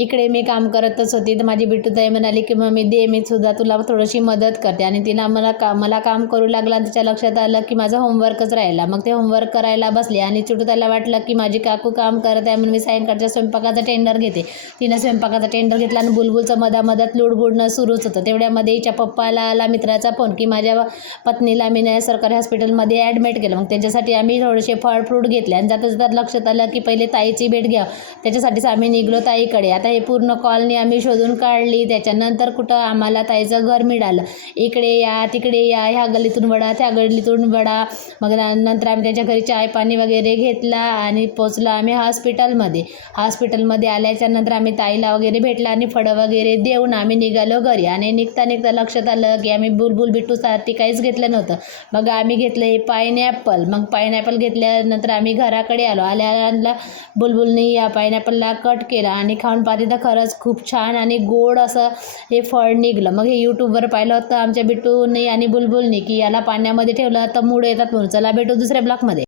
इकडे मी काम करतच होती तर माझी बिट्टूताई म्हणाली की मम्मी दे मी सुद्धा तुला थोडीशी मदत करते आणि तिला मला काम करू लागला आणि तिच्या लक्षात आलं की माझा होमवर्कच राहिला. मग ते होमवर्क करायला बसले आणि चिटूताईला वाटलं की माझी काकू काम करत आहे म्हणून मी सायंकाळच्या स्वयंपाकाचा टेंडर घेते. तिनं स्वयंपाकाचा टेंडर घेतला आणि बुलबुलचं मधामधात लुडबुडणं सुरूच होतं. तेवढ्यामध्ये हिच्या पप्पाला आला मित्राचा फोन की माझ्या पत्नीला मी सरकारी हॉस्पिटलमध्ये ॲडमिट केलं. मग त्यांच्यासाठी आम्ही थोडेसे फळ फ्रूट घेतले आणि जाता जाता लक्षात आलं की पहिले ताईची भेट घ्या. त्याच्यासाठीच आम्ही निघलो ताईकडे. आता हे पूर्ण कॉलनी आम्ही शोधून काढली. त्याच्यानंतर कुठं आम्हाला ताईचं घर मिळालं. इकडे या तिकडे या, ह्या गल्लीतून वडा त्या गल्लीतून वडा. मग नंतर आम्ही त्यांच्या घरी चाय पाणी वगैरे घेतला आणि पोचलो आम्ही हॉस्पिटलमध्ये आल्याच्या नंतर आम्ही ताईला वगैरे भेटला आणि फळं वगैरे देऊन आम्ही निघालो घरी. आणि निघता लक्षात आलं की आम्ही बुलबुल बिट्टूसाठी काहीच घेतलं नव्हतं. मग आम्ही घेतलं हे पायनॅपल. मग पायनॅपल घेतल्यानंतर आम्ही घराकडे आल्याला बुलबुलने या पायनॅपलला कट केला आणि खाऊन पाहते तर खरंच खूप छान आणि गोड असं हे फळ निघलं. मग हे यूट्यूबवर पाहिलं होतं आमच्या बिट्टूने आणि बुलबुलने की याला पाण्यामध्ये ठेवलं तर मुळे येतात म्हणून. चला भेटू दुसऱ्या ब्लॉगमध्ये.